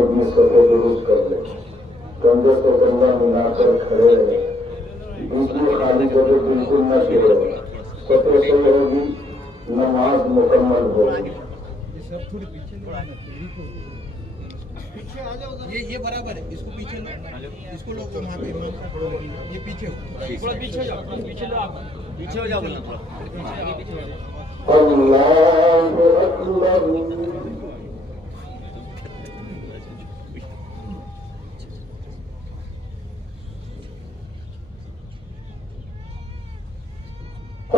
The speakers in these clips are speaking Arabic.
اپنی سطح درست کر لیں، کندھے سے کندھا ملا کر کھڑے رہیں، دوسری خالی جگہ بالکل نہ چھوڑیں، سطح صحیح ہوگی، نماز مکمل ہوگی۔ یہ برابر ہے، اس کو پیچھے لو، اس کو لوگ وہاں پہ یہ پیچھے ہو، تھوڑا پیچھے جاؤ، پیچھے لو، آپ پیچھے ہو جاؤ، اللہ اکبر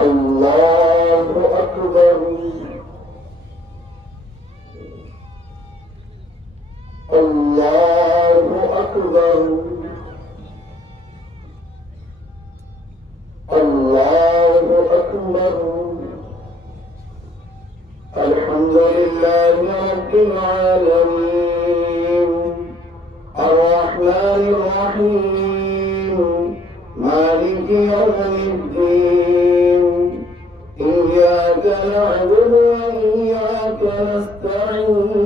اللہ اکبر اللہ اکبر اللہ اکبر الحمد للہ رب العالمین الرحمن الرحیم مالک یوم الدین إياك نعبد وإياك نستعين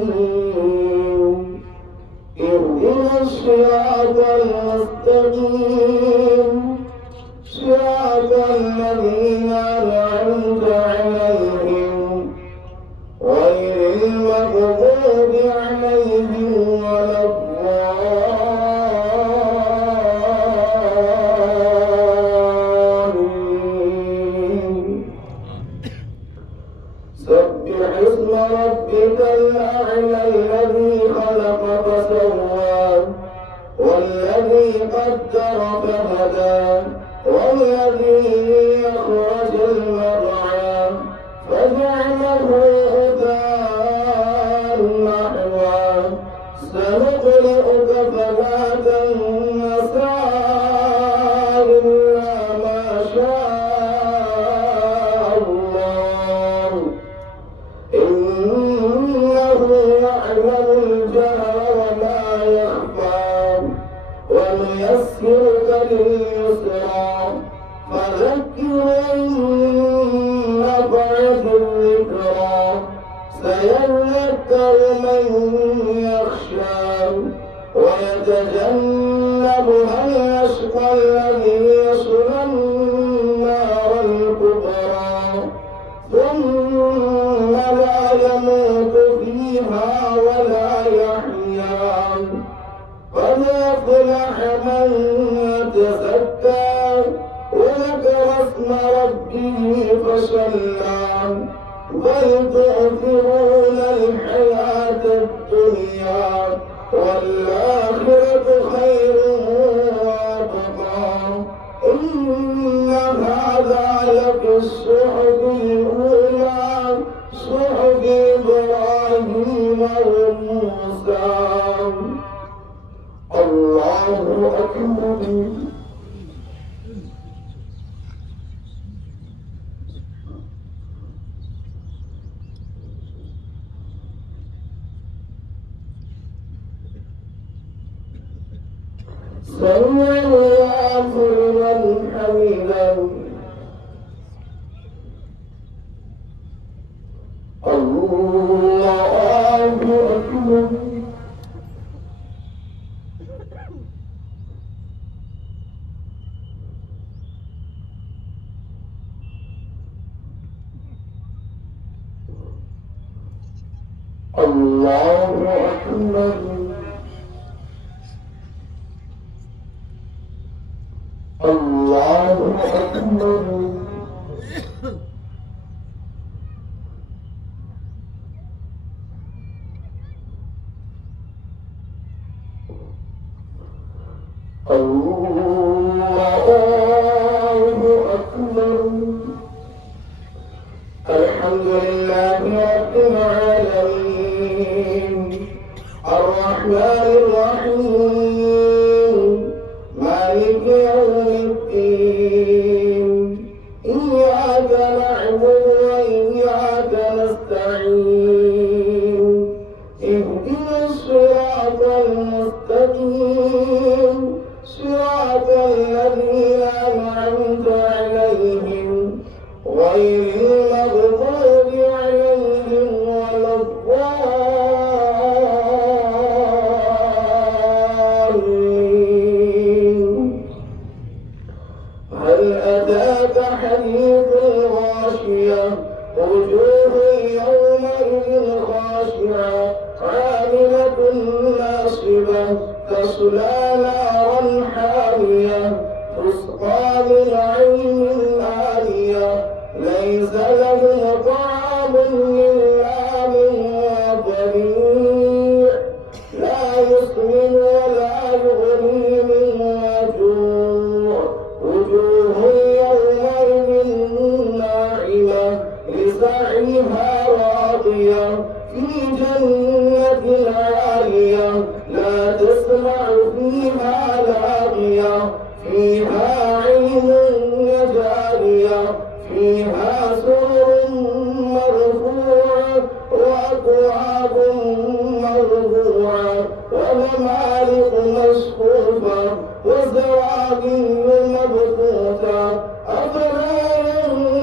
اهدنا الصراط المستقيم صراط الذين أنعمت عليهم غير المغضوب عليهم ولا سبح اسم ربك الأعلى الذي خلق فسوى والذي قدر فهدى والذي أخرج المرعى فجعله غثاء نحوا سنقرئك فلا تنسى إلا ما شاء الله إنه يعلم الجهر وما يخفى ونيسرك لليسرى فذكر إن نفعت الذكرى سيذكر من يخشى ويتجنبها الأشقى الذي يصلى النار الكبرى ثم لا يموت فيها ولا يحيا قد أفلح من تزكى وذكر اسم ربه فصلى بل تؤثرون الحياة الدنيا والآخرة خير وأبقى إن هذا لفي الصحف الأولى صحف إبراهيم وموسى الله أكبر سمع الله لمن حمده الله أكبر الله أكبر الله أكبر الله أكبر الحمد لله رب العالمين الرحمن الرحيم مالك يوم الدين إياك نعبد وإياك نستعين اهدنا الصراط المستقيم صراط الذين أنعمت عليهم غير المغضوب عليهم ولا الضالين هل أتاك حديث الغاشية وجوه يومئذ خاشعة عاملة ناصبة تصلى نارا حامية تسقى من عين آنية ليس لهم طعام إلا من ضريع لا يسمن ولا يغني من جوع وجوه يومئذ ناعمة لسعيها راضية في جنة عالية لا تسمع فيها لاغية فيها عين جارية فيها سرر مرفوعة وأكواب مرفوعة ونمارق مصفوفة وزرابي مبثوثة أفلا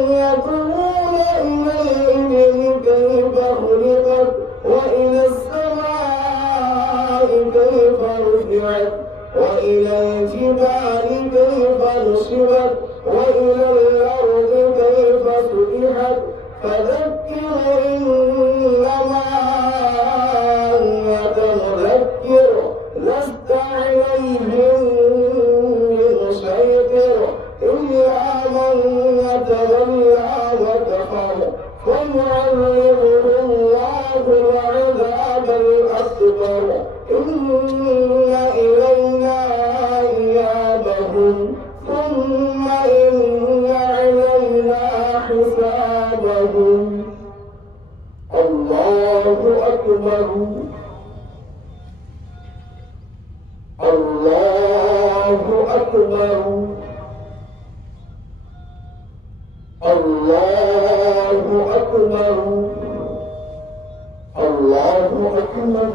ينظرون إلى الإبل كيف خلقت وإلى السماء كيف رفعت وإلى الجبال كيف نصبت وإلى الأرض كيف سطحت فذكر إنما أنت مذكر لست عليهم بمسيطر إلا من تولى وكفر فيعذبه الله العذاب الأكبر إن إلينا إيابهم ثم إن علينا حسابهم الله أكبر الله أكبر الله أكبر الله أكبر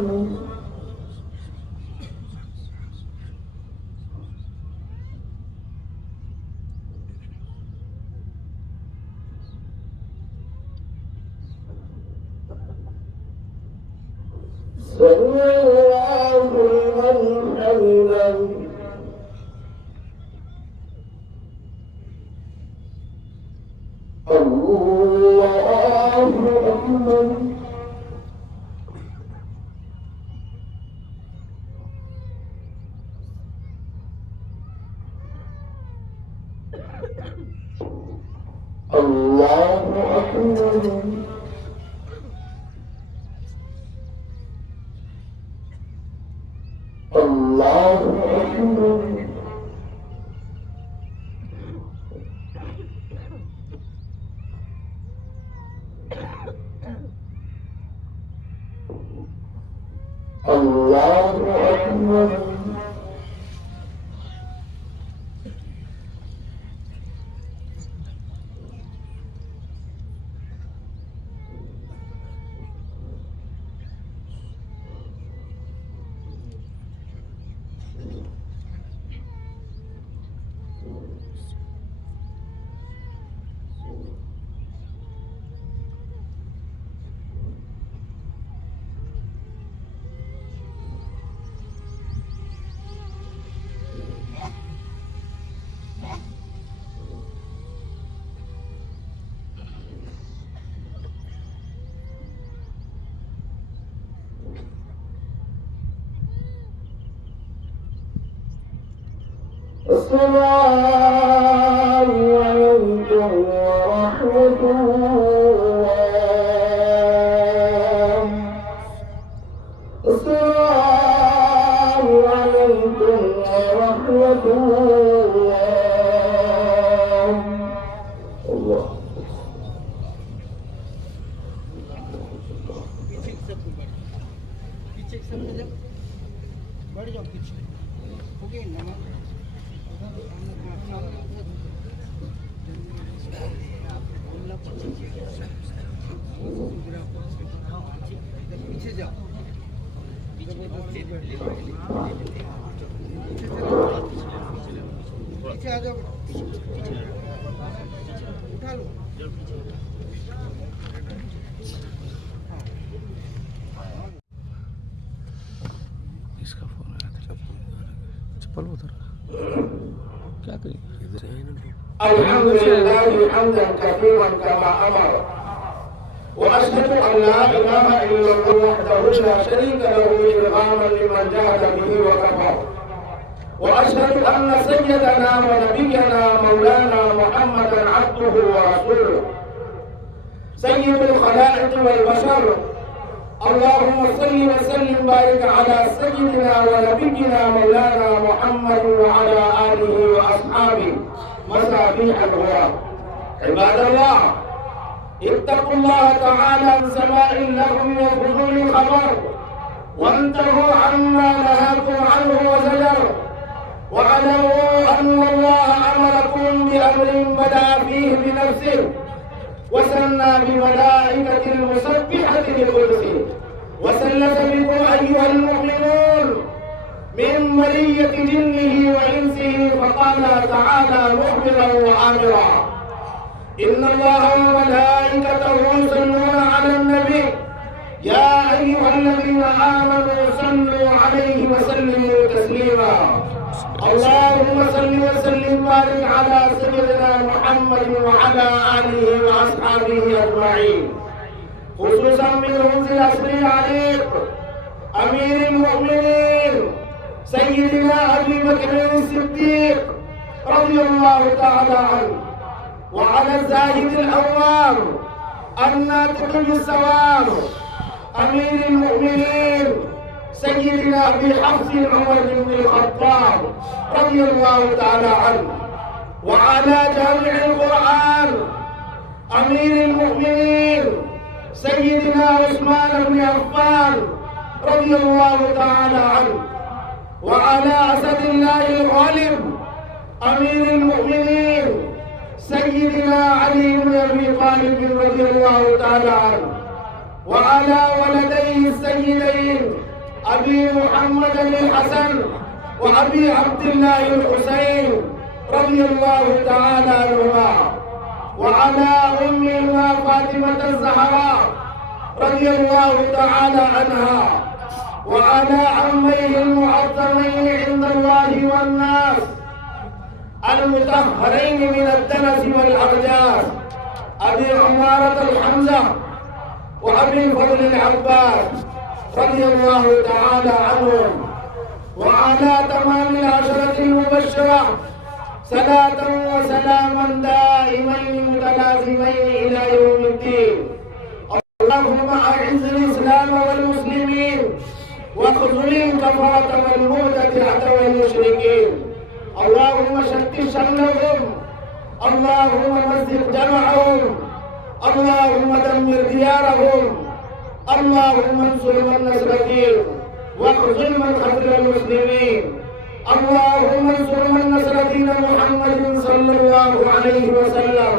سمع الله لمن حمده الله أكبر الله أكبر الله أكبر الله أكبر السلام عليكم ورحمة الله. السلام عليكم ورحمة الله. الله. पीछे सब बढ़ जाओ पीछे ओके नमक पीछे जाओ पीछे आ जाओ उठा लो इसका फोन आया था चप्पल उधर क्या करें الحمد لله حمدا كثيرا كما امر واشهد ان لا اله الا الله وحده لا شريك له ارغاما لمن جهد به وكفر واشهد ان سيدنا ونبينا مولانا محمدا عبده ورسوله سيد الخلائق والبشر. اللهم صل وسلم بارك على سيدنا ونبينا مولانا محمد وعلى اله واصحابه مصابيح الغراب. عباد الله اتقوا الله تعالى بسماع اللغو وفضول الخبر وانتهوا عما نهاكم عنه وزجر واعلموا ان الله امركم بامر بدا فيه بنفسه وثنى بملائكة المسبحة بقدسه وسلس بكم أيها المؤمنون من ملية جنه وإنسه فقال تعالى مخبرا وآمرا إن الله وملائكته يصلون على النبي يا أيها الذين آمنوا صلوا عليه وسلموا تسليما. اللهم صل وسلم وبارك على سيدنا محمد وعلى آله وأصحابه أجمعين. خصوصا منهم في الأسر عليك أمير المؤمنين سيدنا أبي بكر الصديق رضي الله تعالى عنه وعلى الزاهد الأوام الناطق بالصواب أمير المؤمنين سيدنا أبي حفص عمر بن الخطاب رضي الله تعالى عنه وعلى جامع القرآن أمير المؤمنين سيدنا عثمان بن عفان رضي الله تعالى عنه وعلى أسد الله الغالب أمير المؤمنين سيدنا علي بن أبي طالب رضي الله تعالى عنه وعلى ولديه السيدين أبي محمد الحسن وأبي عبد الله الحسين رضي الله تعالى عنهما وعلى أمهما فاطمة الزهراء رضي الله تعالى عنها وعلى عميه المعظمين عند الله والناس المطهرين من الدنس والأرجاس أبي عمارة الحمزة وأبي الفضل العباس رضي الله تعالى عنهم وعلى تمام العشرة المبشرة صلاة وسلاما دائمين متلازمين إلى يوم الدين. اللهم أعز الإسلام والمسلمين واخذل الكفرة والمبتدعة والمشركين. اللهم شتت شملهم اللهم مزق جمعهم اللهم دمر ديارهم اللهم انصر من نصر الدين واخذل من خذل المسلمين. اللهم انصر من نصر دين محمد صلى الله عليه وسلم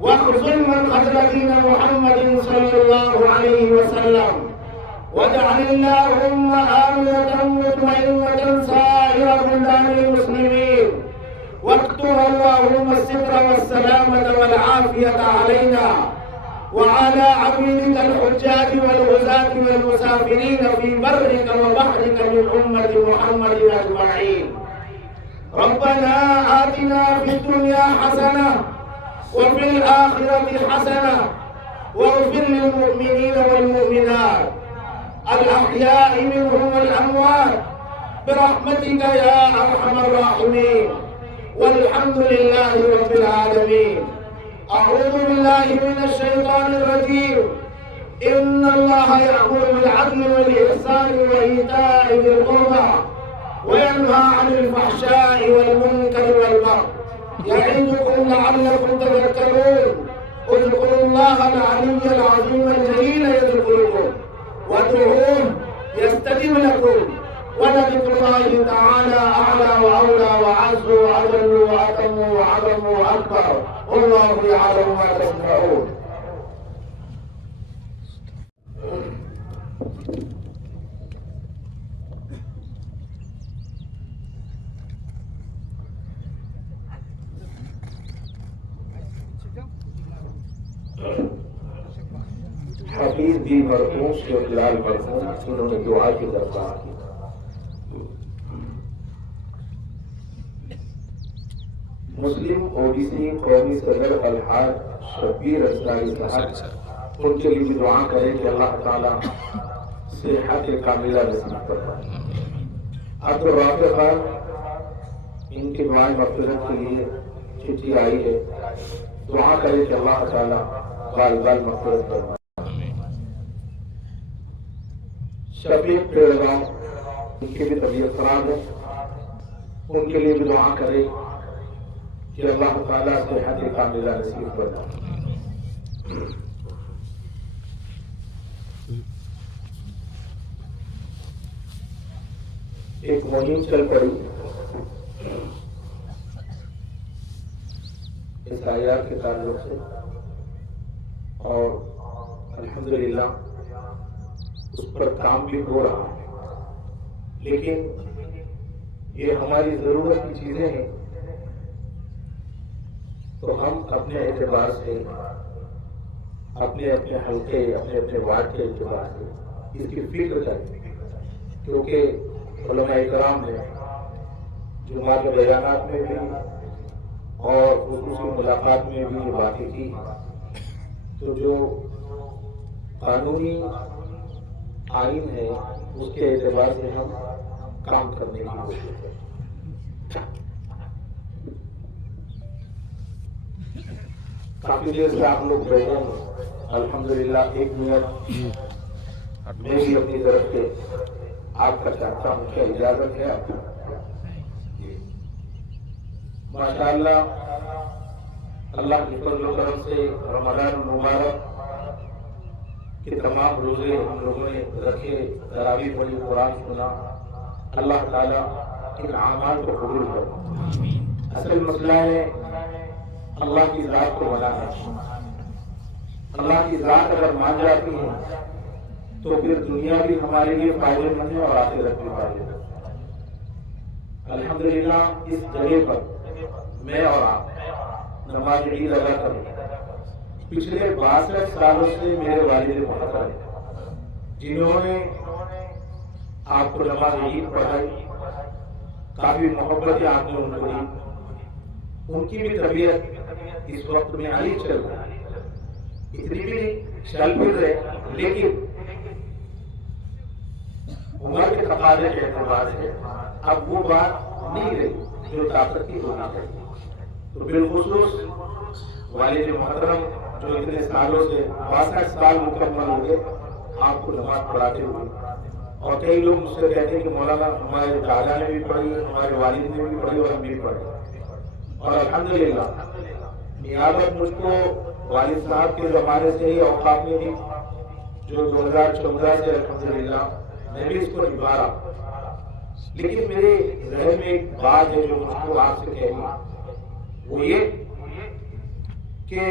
واخذل من خذل دين محمد صلى الله عليه وسلم واجعل اللهم آمنة مطمئنة سائر بلدان المسلمين واكتب اللهم الستر والسلامة والعافية علينا وعلى عبيدك الحجاج والغزاة والمسافرين في برك وبحرك من أمة محمد أجمعين. ربنا آتنا في الدنيا حسنة وفي الآخرة حسنة واغفر للمؤمنين والمؤمنات الأحياء منهم والأموات برحمتك يا أرحم الراحمين. والحمد لله رب العالمين. أعوذ بالله من الشيطان الرجيم. إن الله يأمر بالعدل والإحسان وإيتاء ذي القربى وينهى عن الفحشاء والمنكر والبغي يعظكم لعلكم تذكرون. اذكروا الله العلي العظيم الجليل يذكركم وادعوه يستجب لكم ولذكر الله تعالى أعلى وأولى وأعز وأجل وأتم وأعظم وأكبر والله يعلم ما تصنعون. حفیظ بھی مرحوم شیخ لال مرحوم انہوں نے دعا کی درخواست کی. مسلم او بی سی قومی صدر الحاج شبیر انصاری صاحب ان کے لیے بھی دعا کریں کہ اللہ تعالیٰ صحت کاملہ نصیب فرمائے. عبد الرافع خان ان کی دعائیں مغفرت کے لیے چٹھی آئی ہے. دعا کریں کہ اللہ تعالیٰ بال بال مغفرت فرمائے. شفیق پیڑگاؤں ان کی بھی طبیعت خراب ہے, ان کے لیے بھی دعا کرے کہ اللہ تعالیٰ صحت کاملہ نصیب فرمائے. ایک مہم چل پڑی عیسائیات کے تعلق سے اور الحمدللہ اس پر کام بھی ہو رہا ہے, لیکن یہ ہماری ضرورت کی چیزیں ہیں تو ہم اپنے اعتبار سے اپنے حلقے اپنے وارڈ کے اعتبار سے اس کی فکر کریں, کیونکہ علماء اکرام نے جمعہ کے بیانات میں بھی اور خصوصی ملاقات میں بھی یہ باتیں کی. تو جو قانونی آئین ہے اس کے اعتبار سے ہم کام کرنے کی کوشش کریں. کافی دیر سے آپ لوگ بیٹھے ہیں, الحمدللہ 1 منٹ میں بھی اپنی طرف سے آپ کا چاہتا ہوں, کیا اجازت ہے آپ کا؟ ماشاءاللہ اللہ کی فضل و کرم سے رمضان المبارک کے تمام روزے ہم لوگوں نے رکھے, تراویح پڑھی, قرآن سنا. اللہ تعالیٰ ان اعمال کو قبول کرے. اصل مسئلہ ہے اللہ کی ذات کو منانا. اللہ کی ذات اگر مان جاتی ہے تو پھر دنیا بھی ہمارے لیے فائدے مند ہے اور آخرت بھی فائدے مند ہے. الحمدللہ اس جگہ پر میں اور آپ نماز عید ادا کریں. پچھلے 62 سالوں سے میرے والد محترم جنہوں نے آپ کو نماز عید پڑھائی, کافی محبتیں آپ نے ان کو دی. ان کی بھی طبیعت اس وقت میں علی چل رہی ہے, اتنی بھی چل بھی رہے, لیکن عمر کے تقاضے کے اعتبار سے اب وہ بات نہیں رہی جو طاقت کی ہونا چاہیے. تو بالخصوص والد محترم جو اتنے سالوں سے 62 سال مکمل ہو گئے آپ کو نماز پڑھاتے ہوئے, اور کئی لوگ مجھ سے کہتے ہیں کہ مولانا ہمارے دادا نے بھی پڑھی, ہمارے والد نے بھی پڑھی اور ہم بھی پڑھے. اور الحمدللہ نیابت مجھ کو والد صاحب کے زمانے سے ہی اوقات میں بھی جو 2014 سے الحمدللہ میں بھی اس کو نبھا رہا. لیکن میرے ذہن میں ایک بات ہے جو مجھ کو آپ سے کہنی, وہ یہ کہ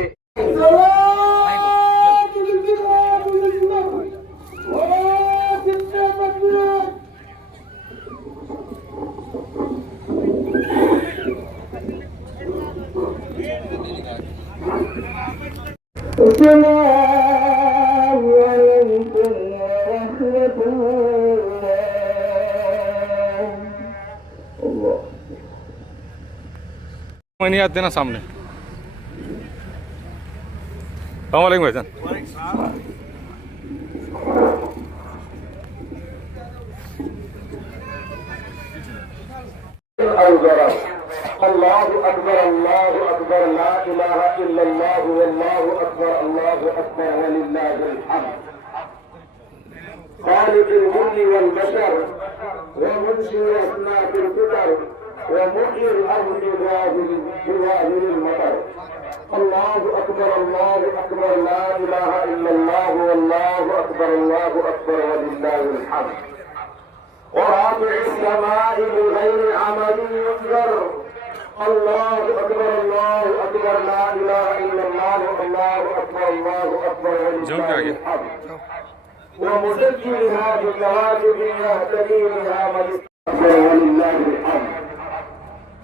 میں نہیں آتے نا سامنے. السلام علیکم بھائی جان. اور الله أكبر الله أكبر لا إله إلا الله والله أكبر الله أكبر ولله الحمد. خالق الجن والبشر ومنشئ أصناف الفطر ومحيي الأرض بظاهر المطر. الله أكبر الله أكبر لا إله إلا الله والله أكبر الله أكبر ولله الحمد. ورافع السماء بغير عمل ينذر. الله أكبر الله أكبر لا إله إلا الله الله أكبر الله أكبر ولله الحمد. ومسجلها بكواكب يهتدي بها من استغفر ولله الحمد.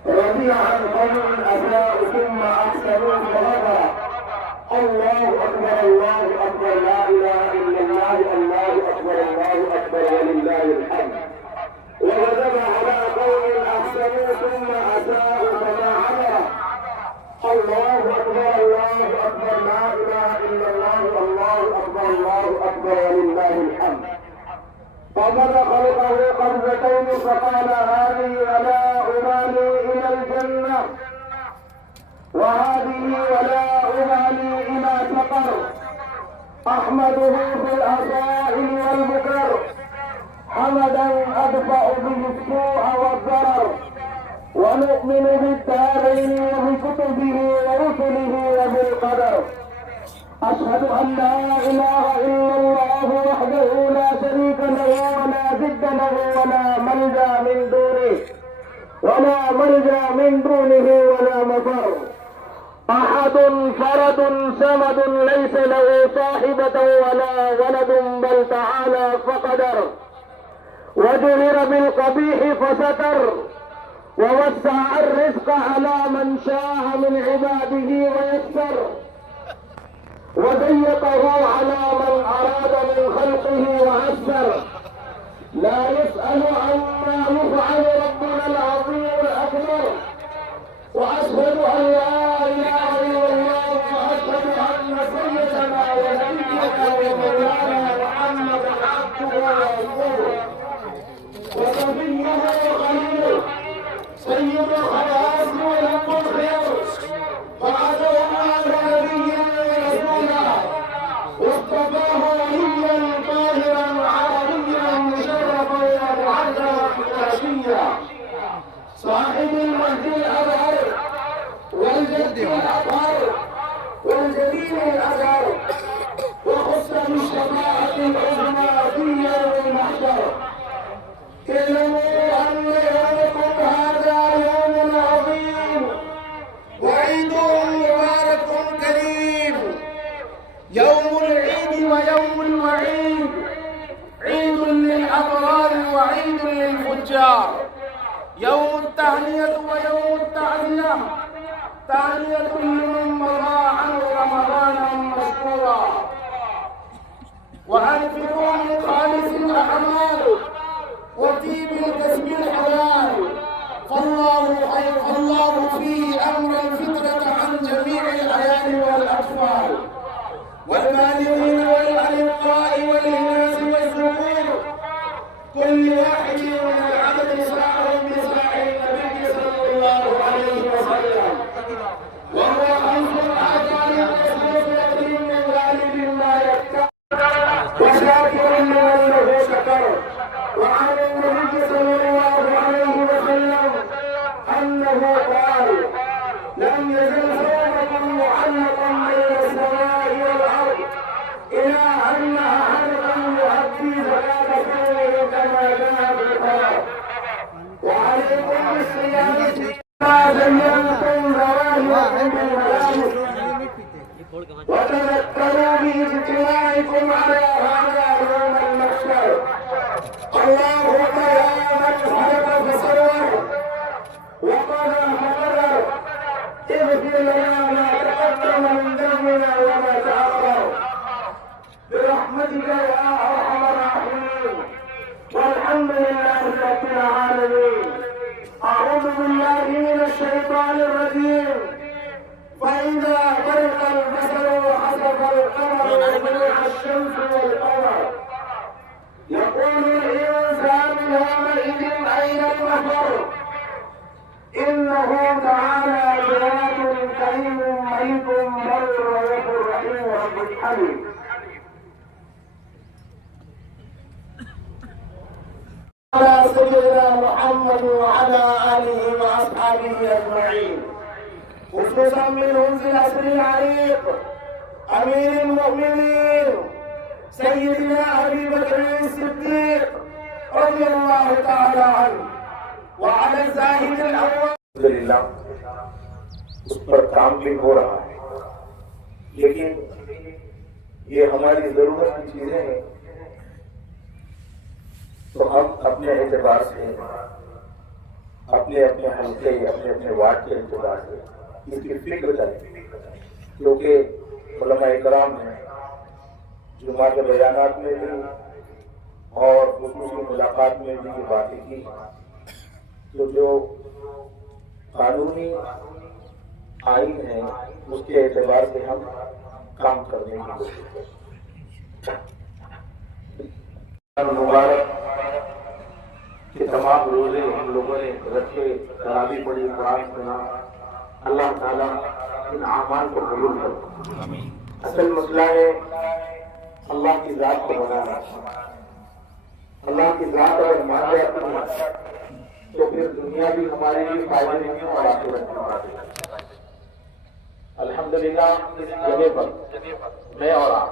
رضي عن قوم أساءوا ثم أحسنوا فغفر. الله أكبر الله أكبر لا إله إلا الله الله أكبر الله أكبر ولله الحمد. وغضب على قوم أحسنوا ثم أساءوا فما عبر. الله أكبر الله أكبر لا إله إلا الله الله أكبر ولله الحمد. قبض خلقه قبضتين فقال هذه ولا أبالي إلى الجنة وهذه ولا أبالي إلى سقر. أحمده في الأصائل والبكر حمدا أدفع به السوء والضرر. ونؤمن بالدارين وبكتبه ورسله وبالقدر. أشهد أن لا إله إلا الله وحده لا شريك له ولا ضد له ولا ملجأ من دونه ولا مفر. أحد فرد صمد ليس له صاحبة ولا ولد بل تعالى فقدر. وجهر بالقبيح فستر ووسع الرزق على من شاء من عباده ويسر. وضيقه على من أراد من خلقه وعسر. لا يسأل عما يفعل ربنا العظيم الأكبر. وأشهد أن لا إله إلا الله وأشهد أن سيدنا ونبينا ومولانا محمدا عبده ورسوله وصفيه وخليله سيد الخلاص ولم الخير. بعده نبيا ورسولا واصطفاه وليا طاهرا عربيا مشرفا ومعذرا نبيا. صاحب المهد الأبهر والجد الأطهر والجليل الأزهر وخص بالشفاعة العظمى في يوم المحشر. اعلموا أن يومكم هذا يوم عظيم وعيد مبارك كريم. يوم العيد ويوم الوعيد. عيد للأبرار وعيد للفجار. يوم التهنئة ويوم التعزية. تهنئة لمن مضى عنه رمضانا مشكورا. وأنفقوا من خالص الأعمال وطيب الكسب الحلال. فالله فيه أمر الفطرة عن جميع العيال والأطفال والبالغين والأرقاء والإناث والذكور. كل واحد من العبد ساعة بساع النبي صلى الله عليه وسلم. وهو خمس الأعداد وخمسة من غالب ما يكتب وشاكر لمن له شكر. وعن النبي صلى الله عليه وسلم أنه قال لم يزل صومكم معلقا بين السماء والأرض إلى أن أحدكم يؤدي زكاة صومه كما جاء في الخبر. وعليكم بالصيام ما زينتم ظواهركم بالملابس. وتذكروا باجتماعكم على هذا يوم المحشر. اللهم يا من خلق فصور وقضى فقدر اغفر لنا ما تقدم من ذنبنا وما تأخر برحمتك يا أرحم الراحمين. والحمد لله رب العالمين. أعوذ بالله من الشيطان الرجيم. فإذا برق البصر وخسف القمر وجمع الشمس والقمر يقول الإنسان يومئذ أين المفر. إنه حليم. على سيدنا محمد وعلى آله وأصحابه أجمعين، خصوصا منهم في العصر العريق أمير المؤمنين سيدنا أبي بكر الصديق رضي الله تعالى عنه وعلى الزاهد الأول. الحمدللہ اس پر کام بھی ہو رہا ہے، لیکن یہ ہماری ضرورت کی چیزیں ہیں تو ہم اپنے اعتبار سے اپنے حلقے اپنے وارڈ کے اعتبار سے اس کی فکر کریں، کیونکہ علماء کرام ہیں جمعہ کے بیانات میں بھی اور خصوصی ملاقات میں بھی یہ باتیں کی، تو جو قانونی آئین ہے اس کے اعتبار سے ہم کام کرنے کی کوشش کریں۔ مبارک کہ تمام روزے ہم لوگوں نے رکھے، تراویح پڑھی، قرآن سنا، اللہ تعالیٰ ان اعمال کو قبول کرے۔ اصل مسئلہ ہے اللہ کی ذات کو بنانا، اللہ کی ذات اگر مان جاتی ہے تو پھر دنیا بھی ہمارے لیے فائدے نہیں ہے اور آخرت بھی فائدے نہیں۔ الحمدللہ اس جگہ پر میں اور آپ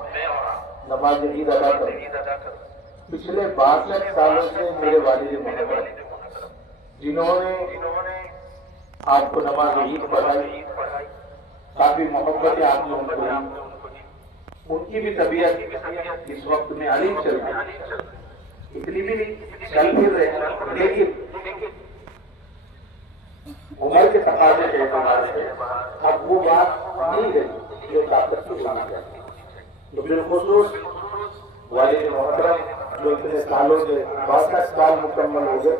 نماز عید ادا کریں۔ پچھلے 62 سالوں سے میرے والد محترم جنہوں نے آپ کو نماز عید پڑھائی، کافی محبتیں آپ نے ان کو دی، ان کی بھی طبیعت اس وقت میں علیم چل رہی ہے، اتنی بھی نہیں چل پھر رہے، لیکن عمر کے تقاضے کے اعتبار سے اب وہ بات نہیں رہی جو طاقت کی بات ہے۔ تو بالخصوص والد محترم جو اتنے سالوں سے 62 سال مکمل ہو گئے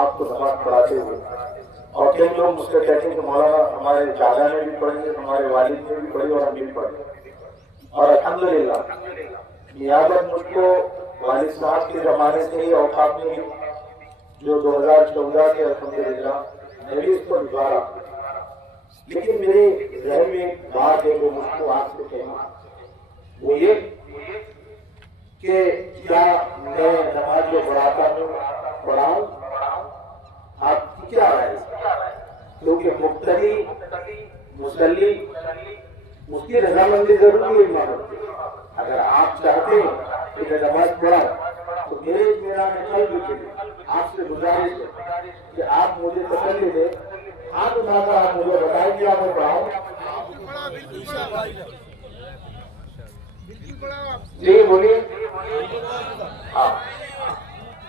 آپ کو نماز پڑھاتے ہوئے، اور کئی لوگ مجھ سے کہتے ہیں کہ مولانا ہمارے دادا نے بھی پڑھی، ہمارے والد نے بھی پڑھی اور ہم بھی پڑھے، اور الحمدللہ یہ عادت مجھ کو والد صاحب کے زمانے سے ہی اوقات میں بھی جو 2014 کے الحمدللہ میں بھی اس کو گزارا، لیکن میرے ذہن میں ایک بات ہے وہ مجھ کو آپ سے کہنا، وہ یہ کہ کیا میں نماز جو پڑھاتا ہوں پڑھاؤں، آپ کی کیا رائے ہے؟ کیونکہ مقتدی مصلی اس کی رضامندی ضروری ہے امامت کی۔ اگر آپ چاہتے ہیں کہ میں نماز پڑھاؤں تو میرے اطمینان قلب کے لیے آپ سے گزارش ہے کہ آپ مجھے تسلی دیں، ہاتھ اٹھا کر آپ مجھے بتائیں کہ آپ میں پڑھاؤں۔ جی بولیے۔ ہاں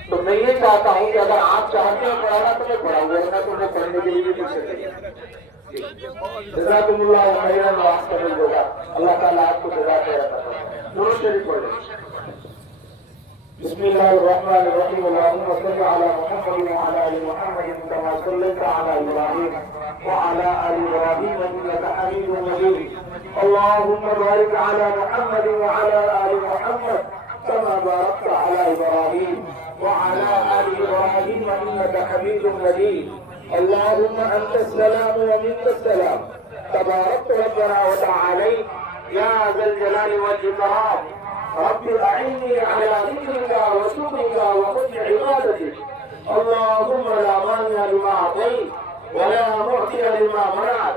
تو میں یہ چاہتا ہوں کہ اگر آپ چاہتے ہیں پڑھانا تو میں پڑھاؤں، ورنہ تو میں پڑھنے کے لیے بھی پیچھے نہیں۔ جزاکم اللہ خیرا واحسن الجزاء، اللہ تعالیٰ آپ کو جزا خیر عطا فرمائے۔ درود شریف پڑھ لیں۔ بسم اللہ الرحمن الرحیم، اللهم صل على محمد وعلى آل محمد كما صليت على إبراهيم وعلى آل إبراهيم إنك حميد مجيد، اللهم بارك على محمد وعلى آل محمد كما باركت على إبراهيم وعلى آل إبراهيم إنك حميد مجيد، اللهم أنت السلام ومنك السلام، تباركت ربنا وتعاليت يا ذا الجلال والإكرام، رب أعني على ذكرك وشكرك وحسن عبادتك، اللهم لا مانع لما أعطيت ولا معطي لما منعت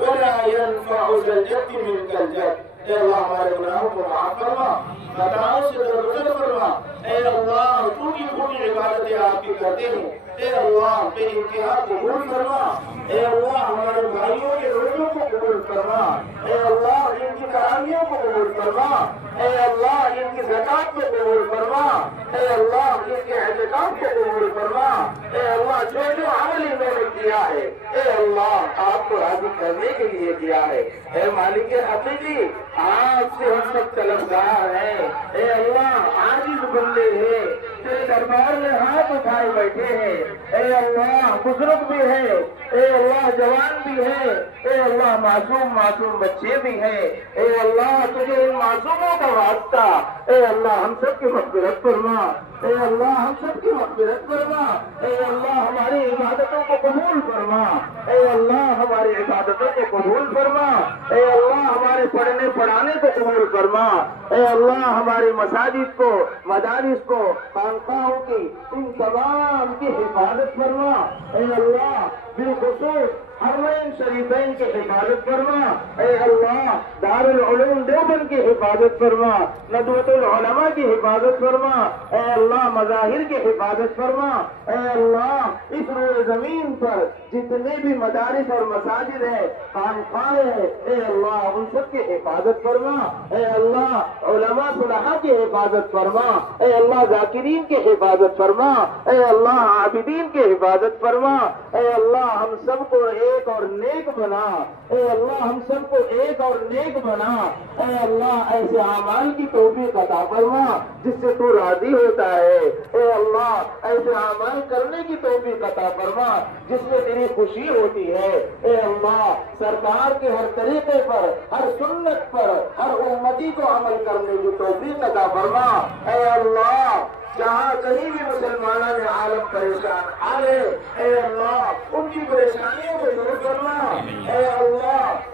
ولا ينفع ذا الجد منك الجد۔ اے اللہ ہمارے گناہوں کو معاف فرما، خطاؤں سے درگزر فرما، اے اللہ ٹوٹی پھوٹی عبادتیں آپ کی کرتے ہیں، اے اللہ بے انتہا قبول فرما، اے اللہ ہمارے بھائیوں کے روزوں کو قبول فرما، اے اللہ ان کی تراویحوں کو قبول فرما، اے اللہ ان کی زکات کو قبول فرما، اے اللہ ان کے اعتکاف کو قبول فرما، اے اللہ جو جو عمل انہوں نے کیا ہے اے اللہ آپ کو راضی کرنے کے لیے کیا ہے، اے مالک حقیقی آپ سے ہم سب طلبگار ہیں، اے اللہ عاجز بندے ہیں تیرے دربار میں ہاتھ اٹھائے بیٹھے ہیں، اے اللہ بزرگ بھی ہے، اے اللہ جوان بھی ہے، اے اللہ معصوم بچے بھی ہیں، اے اللہ تجھے ان معصوموں کا واسطہ اے اللہ ہم سب کی مغفرت فرما، اے اللہ ہم سب کی مغفرت فرما، اے اللہ ہماری عبادتوں کو قبول فرما، اے اللہ ہماری عبادتوں کو قبول فرما، اے اللہ ہمارے پڑھنے پڑھانے کو قبول فرما، اے اللہ ہماری مساجد کو، مدارس کو، خانقاہوں کی ان تمام کی حفاظت فرما، اے اللہ بالخصوص حرمین شریفین کی حفاظت فرما، اے اللہ دارالعلوم دیوبند کی حفاظت فرما، ندوۃ العلماء کی حفاظت فرما، اے اللہ مظاہر کی حفاظت فرما، اے اللہ اس روئے زمین پر جتنے بھی مدارس اور مساجد ہیں، خانقاہیں ہیں، اے اللہ ان سب کی حفاظت فرما، اے اللہ علماء صلحاء کی حفاظت فرما، اے اللہ ذاکرین کی حفاظت فرما، اے اللہ عابدین کی حفاظت فرما، اے اللہ ہم سب کو ایک اور نیک بنا، اے اللہ ہم سب کو ایک اور نیک بنا، اے اللہ ایسے اعمال کی توفیق عطا فرما جس سے تو راضی ہوتا ہے، اے اللہ ایسے اعمال کرنے کی توفیق عطا فرما جس میں تیری خوشی ہوتی ہے، اے اللہ سرکار کے ہر طریقے پر، ہر سنت پر، ہر امتی کو عمل کرنے کی توفیق عطا فرما، اے اللہ جہاں کہیں بھی مسلمانوں عالم پریشان آئے، اے اللہ ان کی پریشانیوں کو دور کرنا، اے اللہ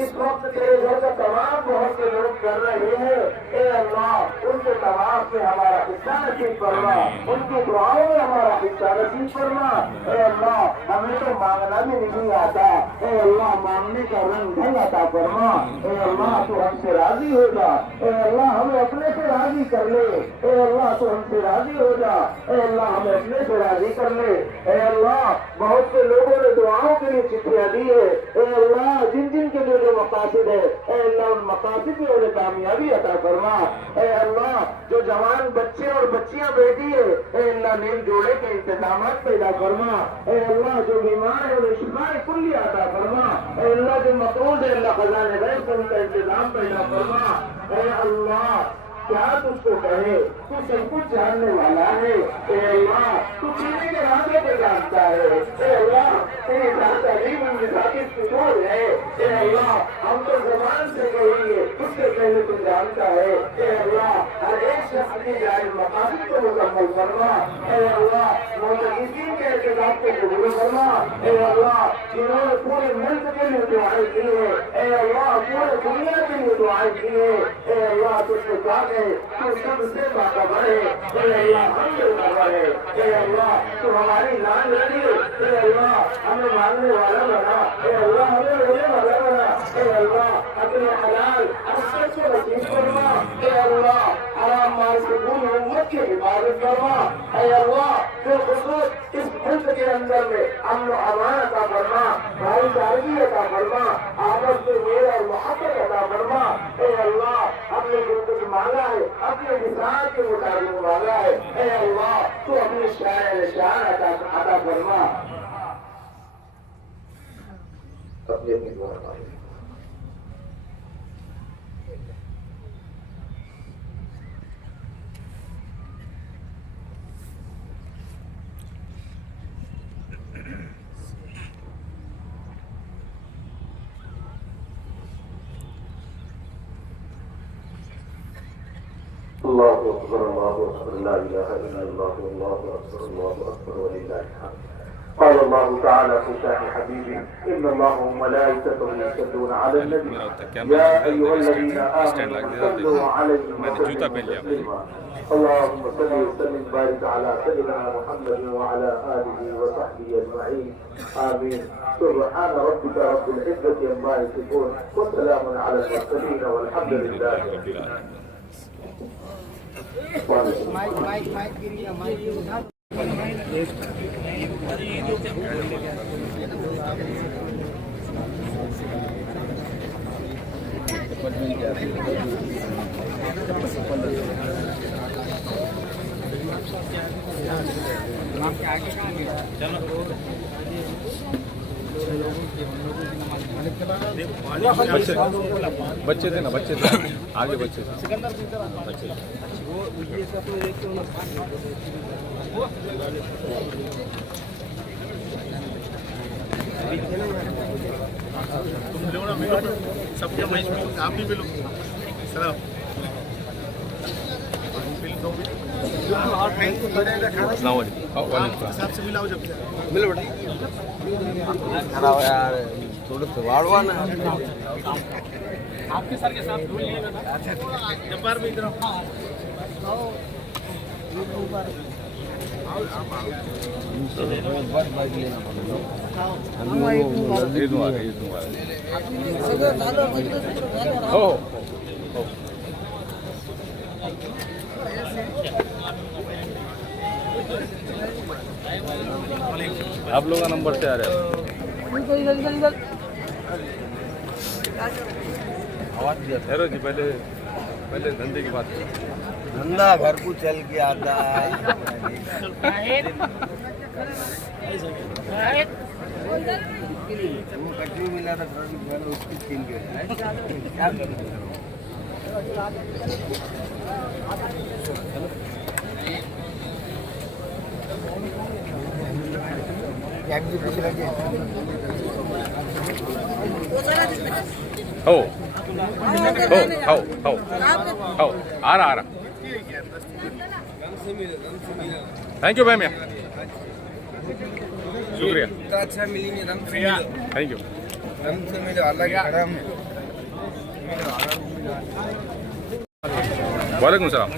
اس وقت تیرے گھر کا طواف بہت سے لوگ کر رہے ہیں، اے اللہ ان کے طواف میں ہمارا حصہ نصیب فرما، ان کی دعاؤں میں ہمارا حصہ نصیب فرما، اے اللہ ہمیں تو مانگنا بھی نہیں آتا، اے اللہ مانگنے کا رنگ ڈھنگ عطا فرما، اے اللہ تو ہم سے راضی ہو جا، اے اللہ ہمیں اپنے سے راضی کر لے، اے اللہ تو ہم سے راضی ہو جا، اے اللہ ہمیں اپنے سے راضی کر لے، اے اللہ بہت سے لوگوں نے دعاؤں کے لیے چٹھیاں دی ہے، اے اللہ جن جن کے جو مقاصد ہے، اے اللہ ان مقاصد میں انہیں کامیابی عطا فرما، اے اللہ جو جوان بچے اور بچیاں بیٹھی ہے، اے اللہ نیل جوڑے کے انتظامات پیدا فرما، اے اللہ جو بیمار ہے انہیں شفاء کلی عطا فرما، اے اللہ جو مقروض ہے اللہ خزانہ غیب سے ان کا انتظام پیدا فرما، اے اللہ کیا تجھ کو کہے، تو سب کچھ جاننے والا ہے، اے اللہ تو پینے کے راستے پہ جانتا ہے، اے اللہ تیری ذات عظیم ذاتی سطور ہے، اے اللہ ہم تو زبان سے کہیں گے اس سے پہلے تو جانتا ہے، اے اللہ ہر ایک شخص کی جائز مقاصد کو مکمل فرما، اے اللہ معتقدین کے اعتقاد کو قبول فرما، اے اللہ جنہوں نے پورے ملک کے لیے دعائیں کی ہے، اے اللہ پورے دنیا کے لیے دعائیں کی ہے، اے اللہ تجھ سے پاک ہے تو سب سے باخبر ہے، اے اللہ ہم سے خبر ہے، اے اللہ تو ہماری لان رکھی، اے اللہ ہمیں ماننے والا بنا، اے اللہ ہمیں رونے والا بنا، اے اللہ اپنے حلال اثر کو نصیب فرما، اے اللہ حرام مال سے پوری امت کی حفاظت فرما، اے اللہ جو خصوص اس ملک کے اندر میں امن و امان عطا فرما، بھائی چارگی عطا فرما، آپس میں میل اور محبت عطا فرما، اے اللہ ہم نے جو کچھ مانگا ہے اپنے مثال کے مطابق مانگا ہے، اے اللہ تو اپنی شان عطا فرما، اپنی دعا مانگے۔ اللہ اکبر اللہ اکبر لا الہ الا اللہ واللہ اکبر اللہ اکبر وللہ الحمد۔ قال الله تعالى في شأن حبيبه إن الله وملائكته يصلون على النبي يا أيها الذين آمنوا صلوا عليه وسلموا تسليما اللهم صل وسلم وبارك على سيدنا محمد وعلى آله وصحبه أجمعين آمين سبحان ربك رب العزة عما يصفون وسلام على المرسلين والحمد لله رب العالمين۔ बच्चे थे ना, बच्चे थे आगे, बच्चे थे तुम मिलो ना, मिलो सबके मैं आप भी मिलो सर। थोडं वाढवा ना. आपके सर के साथ धूल नहीं है ना जब्बार भी इधर हो. आप लोग का नंबर से आ रहा है. आवाज दिया ठहरो जी. पहले धंधे की बात. धंधा घर को चल के आता है. वो कटरी मिला था घर उसकी छीन के क्या करें. हो आ रहा. Thank you ma'am. शुक्रिया. अच्छा मिलेंगे थैंक यू. रंग से मिले अलग हराम. वालेकुम सलाम.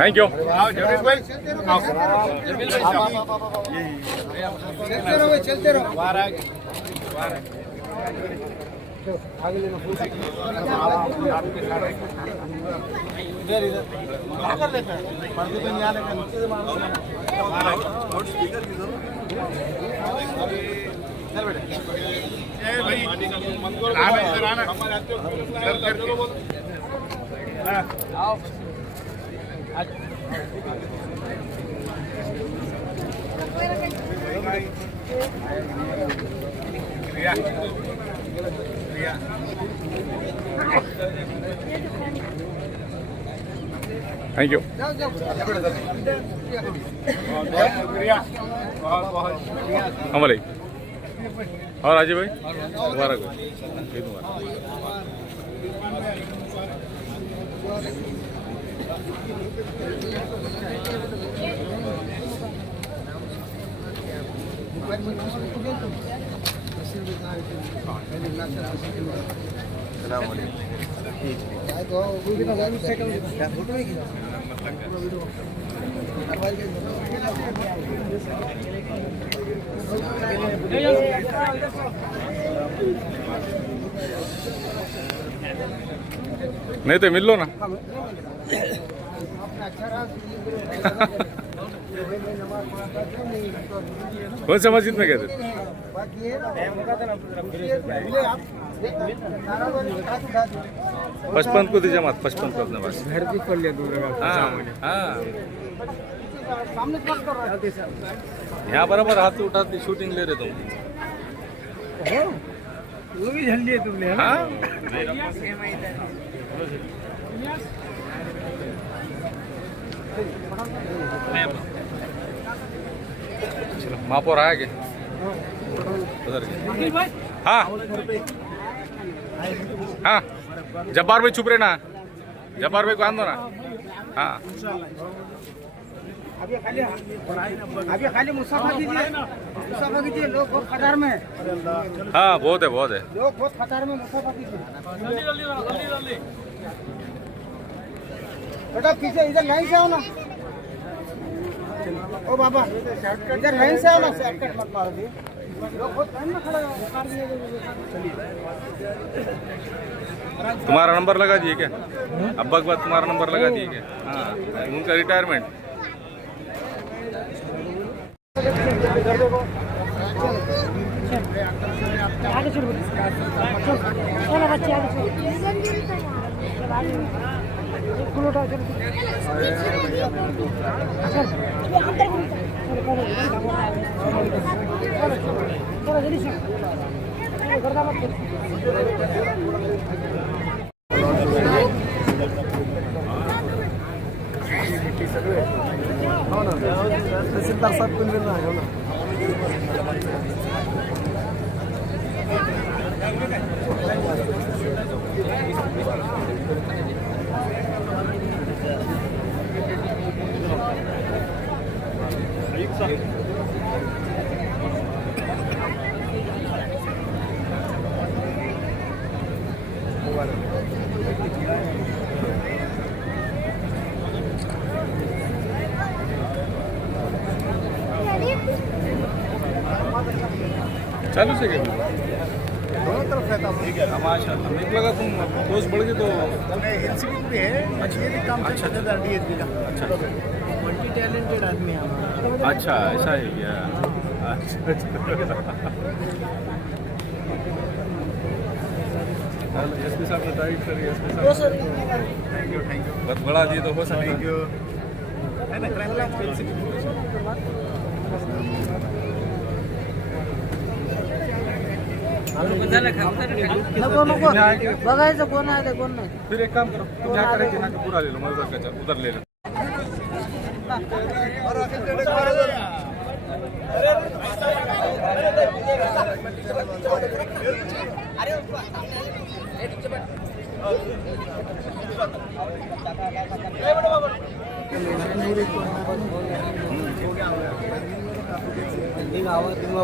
Thank you. चलते रहो. Thank you. अमल और राजीव भाई मुबारक भाई. ईद नहीं तो मिल लो ना. कौन सा मस्जिद में गए थे? पचपन को दीजिए मत. 55 को अपने पास घर की खोल लिया दूर. यहाँ बराबर हाथ उठाते शूटिंग ले रहे तुम. वो भी झल लिए तुमने. हाँ चलो महापौर आया क्या उधर. हाँ हाँ जब्बार भाई चुप रहे ना. जब्बार भाई को आन दो ना. हाँ अभी खाली मुसाफा कीजिए. मुसाफा कीजिए. लोग बहुत कतार में. हाँ बहुत है लोग बहुत कतार में. मुसाफा कीजिए. बेटा पीछे इधर लाइन से आओ ना. ओ बाबा इधर लाइन से आओ ना. शॉर्टकट मत मार दिए. लोग बहुत लाइन में खड़े हो. तुम्हारा नंबर लगा दिए क्या? अब्बा के बाद तुम्हारा नंबर लगा दिए क्या? हाँ उनका रिटायरमेंट. आगे छोड़ चलो बच्चे आगे छोड़ फुल उठाओ. चलो चलो जल्दी से गर्दा मत करो. सगळे हो ना तहसीलदार साहेब पण हो ना चालू से क्या दोनों तरफ रहता हूँ माशाल्लाह मेरे को लगा तुम दोस्त बढ़ गए तो इंस्टीट्यूट भी है ये भी काम अच्छा DSP का अच्छा मल्टी टैलेंटेड आदमी है हमारा अच्छा ऐसा है क्या एस पी साहब ने टाइट करिए एस पी साहब थैंक यू बस बढ़ा दिए तो हो सकता थैंक यू है ना नको नको बघायचं कोण आहे ते कोण नाही फिर एक काम करो तुम यहाँ करेंगे ना पूरा ले लो मैं उधर का उधर ले लो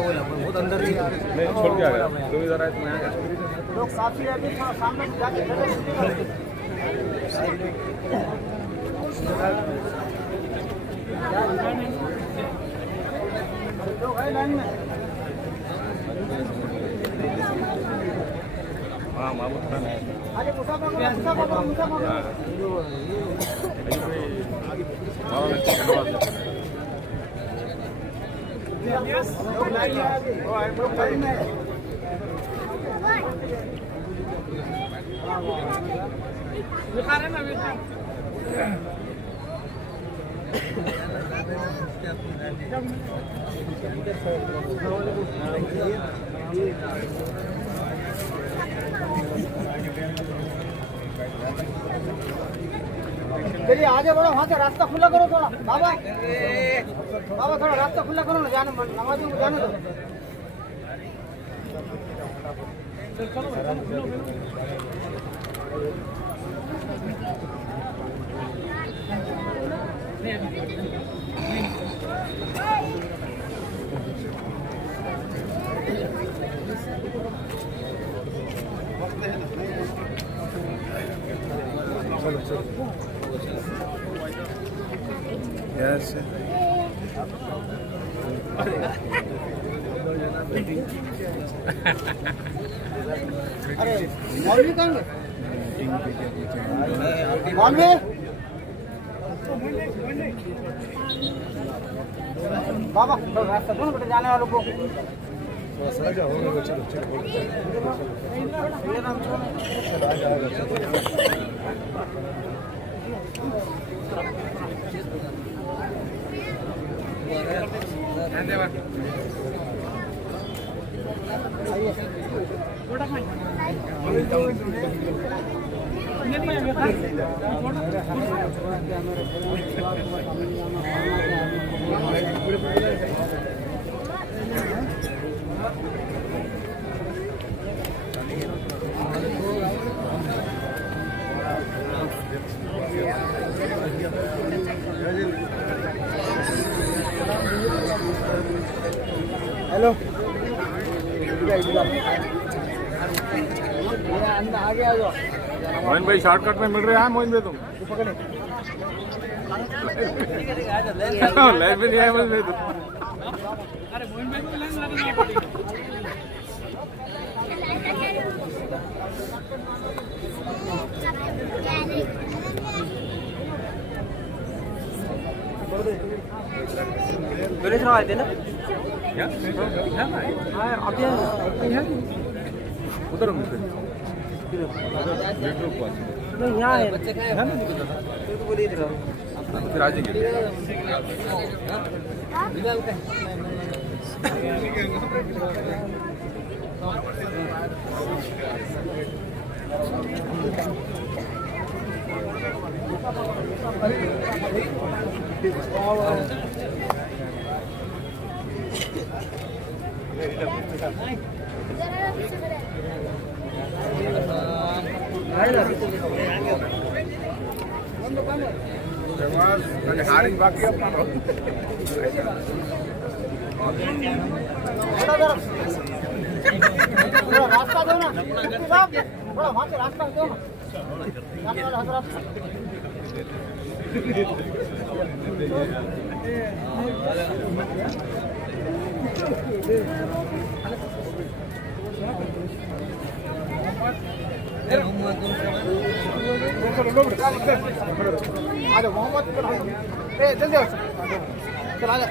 बोला बहुत अंदर से नहीं छोड़ के आ गया तुम इधर आए तो मैं आ गया लोग काफी अभी सामने जाके हाँ मामूद खान है अरे मुसाफा चलिए आगे बढ़ो वहाँ से रास्ता खुला करो थोड़ा बाबा बाबा थोड़ा रास्ता खुला करो ना जाने नमाज़ों को जाने दो Yes. अरे मौलवी कहाँ गए मौलवी बाबा तो रास्ता दो ना बेटे जाने वालों को हेलो आगे आ जाओ मोइन भाई शॉर्टकट में मिल रहे हैं मोइन भाई तुम लाइन में नहीं आए मोइन भाई तुम अरे मोहन भाई को लाइन लगानी पड़ी गणेश राव आहे ना क्या अभी उधर मेट्रो के पास यहाँ है फिर आ जाएंगे रास्ता दो ना थोड़ा वहाँ से रास्ता दो ना जाने वाला हजरत आ जाओ मोहम्मद जल्दी आओ चल आ जा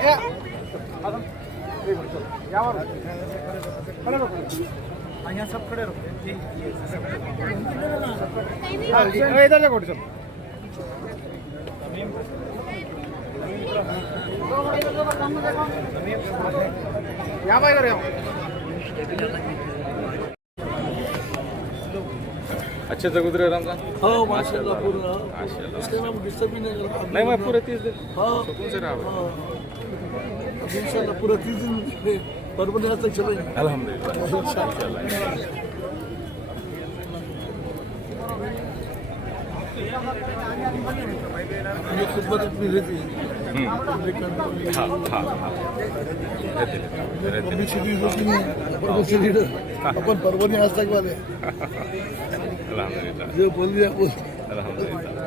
यहाँ सब खड़े रहो इधर देखो सब यहाँ पर करो अच्छे से गुजरे रमजान? हाँ माशाल्लाह पूरा माशाल्लाह। इसका नाम डिस्टर्ब ही नहीं करता नहीं मैं पूरे 30 दिन हाँ सुकून से रहा हूँ। अब इंशाल्लाह पूरा 30 दिन परवने आज तक चलेंगे अल्हम्दुलिल्लाह इंशाल्लाह। ये खिदमत अपनी रहती है हाँ हाँ हाँ कभी शरीर होती नहीं परवन शरीर अपन परवने आज तक वाले अल्हम्दुलिल्लाह जो बोल दिया बोल अल्हम्दुलिल्लाह।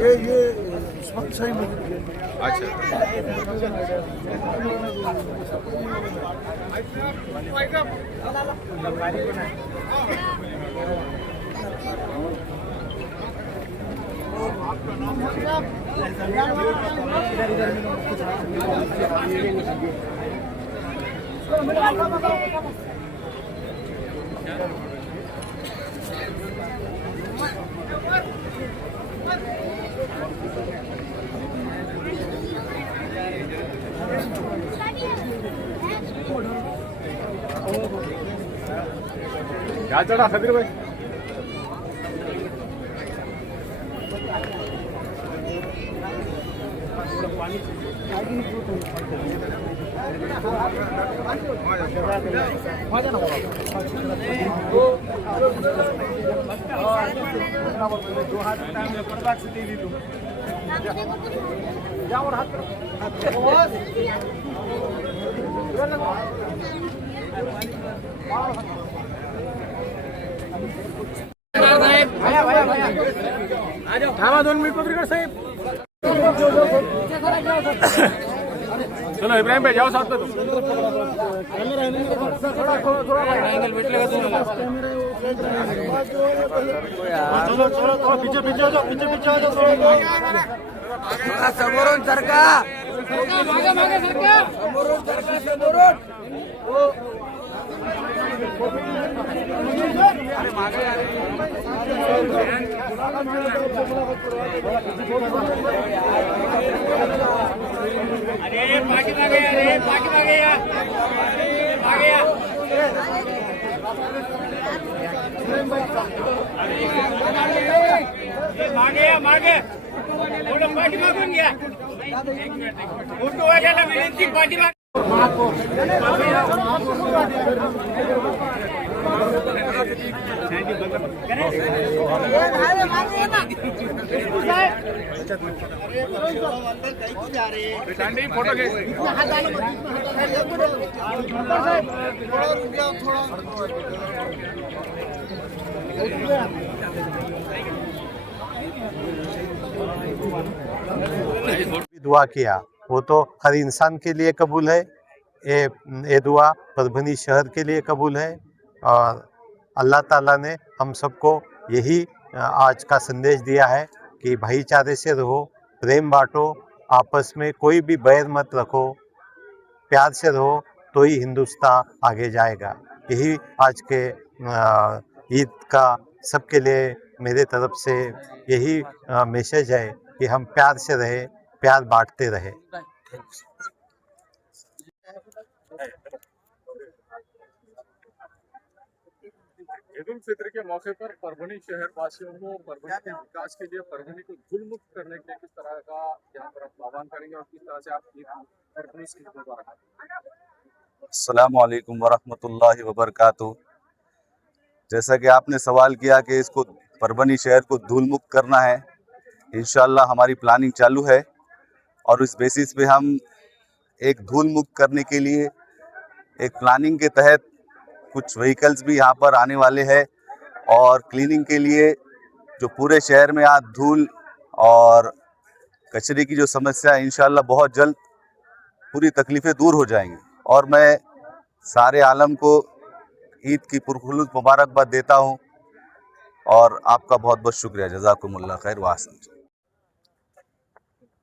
ये उस्मान साहब अच्छा क्या चढ़ा खदीर भाई? थांबा 2 मिनिट पत्रकार साहेब चलो इब्राहिम भाई जाओ साथ में तुम। एंगल भेटलेगा तुम्हाला चलो चलो थोड़ा पीछे पीछे हो जाओ पीछे पीछे हो जाओ थोड़ा समोरून सरका मागे मागे सरका समोरून सरका समोरून अरे मागे अरे पाठी मागे अरे पाठी मागे या मागे या मागे या मागे थोडं पाठी मागून घ्या फोटो वाजायला विनंती पाठी मागे फोटो घे दुआ किया वो तो हर इंसान के लिए कबूल है। ये दुआ परभनी शहर के लिए कबूल है और अल्लाह ताला ने हम सबको यही आज का संदेश दिया है कि भाईचारे से रहो, प्रेम बांटो, आपस में कोई भी बैर मत रखो, प्यार से रहो तो ही हिंदुस्तान आगे जाएगा। यही आज के ईद का सबके लिए मेरे तरफ से यही मैसेज है कि हम प्यार से रहे, प्यार बांटते रहे। ईद उल फित्र के मौके पर परभनी शहर वासियों को परभनी के विकास के लिए, परभनी को धूल मुक्त करने के लिए किस तरह का यहाँ पर आप आह्वान करेंगे और किस तरह से आप परभनी से मुबारक? अस्सलामु अलैकुम वरहमतुल्लाहि वबरकातुहू। जैसा कि आपने सवाल किया कि इसको परभनी शहर को धूल मुक्त करना है, इंशाअल्लाह हमारी प्लानिंग चालू है और इस बेसिस पे हम एक धूल मुक्त करने के लिए एक प्लानिंग के तहत कुछ व्हीकल्स भी यहाँ पर आने वाले हैं और क्लीनिंग के लिए जो पूरे शहर में आज धूल और कचरे की जो समस्या है, इंशाअल्लाह बहुत जल्द पूरी तकलीफ़ें दूर हो जाएंगी। और मैं सारे आलम को ईद की पुरखुलूस मुबारकबाद देता हूँ और आपका बहुत बहुत शुक्रिया। जज़ाकुमुल्लाह खैर व अहसन।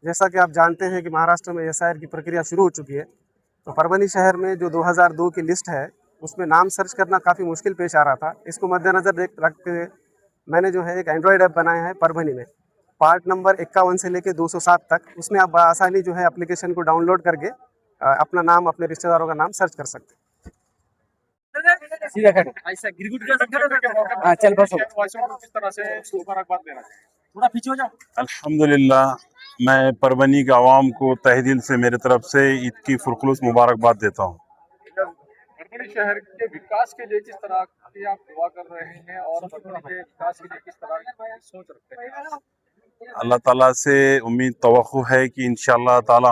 जैसा कि आप जानते हैं कि महाराष्ट्र में एसआईआर की प्रक्रिया शुरू हो चुकी है, तो परभनी शहर में जो 2002 की लिस्ट है उसमें नाम सर्च करना काफ़ी मुश्किल पेश आ रहा था। इसको मद्देनज़र रखते हुए मैंने जो है एक एंड्रॉयड ऐप बनाया है परभनी में, पार्ट नंबर 51 से लेकर 207 तक। उसमें आप आसानी जो है एप्लीकेशन को डाउनलोड करके अपना नाम, अपने रिश्तेदारों का नाम सर्च कर सकते हैं। अल्हम्दुलिल्लाह, मैं परभनी के आवाम को तहे दिल से मेरे तरफ से ईद की पुरखुलूस मुबारकबाद देता हूँ। परभनी शहर के विकास के लिए किस तरह की आप दुआ कर रहे हैं और परभनी के विकास के लिए किस तरह की सोच रखते हैं? अल्लाह ताला से उम्मीद तवक्को है कि इंशाअल्लाह ताला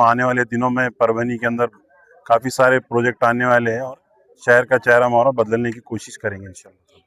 आने वाले दिनों में परभनी के अंदर काफ़ी सारे प्रोजेक्ट आने वाले हैं और शहर का चेहरा मोहरा बदलने की कोशिश करेंगे इंशाअल्लाह।